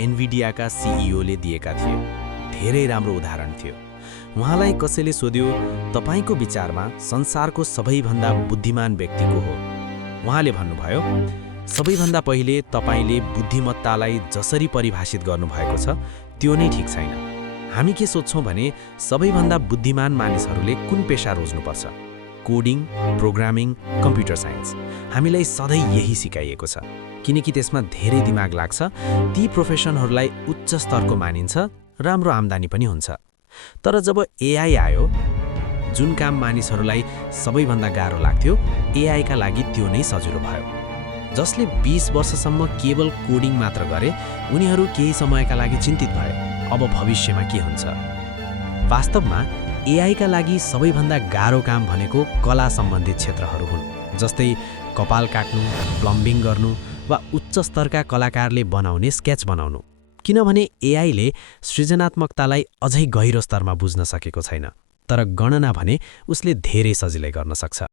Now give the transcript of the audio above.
एनभिडियाका सिइओले दिएका थिए। धेरै राम्रो उदाहरण थियो। उहाँलाई कसैले सोध्यो, तपाईको विचारमा संसारको सबैभन्दा बुद्धिमान व्यक्ति को हो? उहाँले भन्नुभयो, सबैभन्दा पहिले तपाईले बुद्धिमत्तालाई जसरी परिभाषित गर्नुभएको छ त्यो नै ठिक छैन। हामी के सोच्छौं भने सबैभन्दा बुद्धिमान मानिसहरूले कुन पेशा रोज्नुपर्छ? Coding, programming, computer science. हामीलाई सधैँ यही सिकाइएको छ, किनकि त्यसमा धेरै दिमाग लाग्छ। ती प्रोफेसनहरूलाई उच्च स्तरको मानिन्छ, राम्रो आम्दानी पनि हुन्छ। तर जब एआई आयो, जुन काम मानिसहरूलाई सबैभन्दा गाह्रो लाग्थ्यो, एआईका लागि त्यो नै सजिलो भयो। जसले 20 वर्षसम्म केवल कोडिङ मात्र गरे, उनीहरू केही समयका लागि चिन्तित भए, अब भविष्यमा के हुन्छ? वास्तवमा एआईका लागि सबैभन्दा गाह्रो काम भनेको कला सम्बन्धित क्षेत्रहरू हुन्, जस्तै कपाल काट्नु, प्लम्बिङ गर्नु वा उच्च स्तरका कलाकारले बनाउने स्केच बनाउनु। किनभने एआईले सृजनात्मकतालाई अझै गहिरो स्तरमा बुझ्न सकेको छैन, तर गणना भने उसले धेरै सजिलै गर्न सक्छ।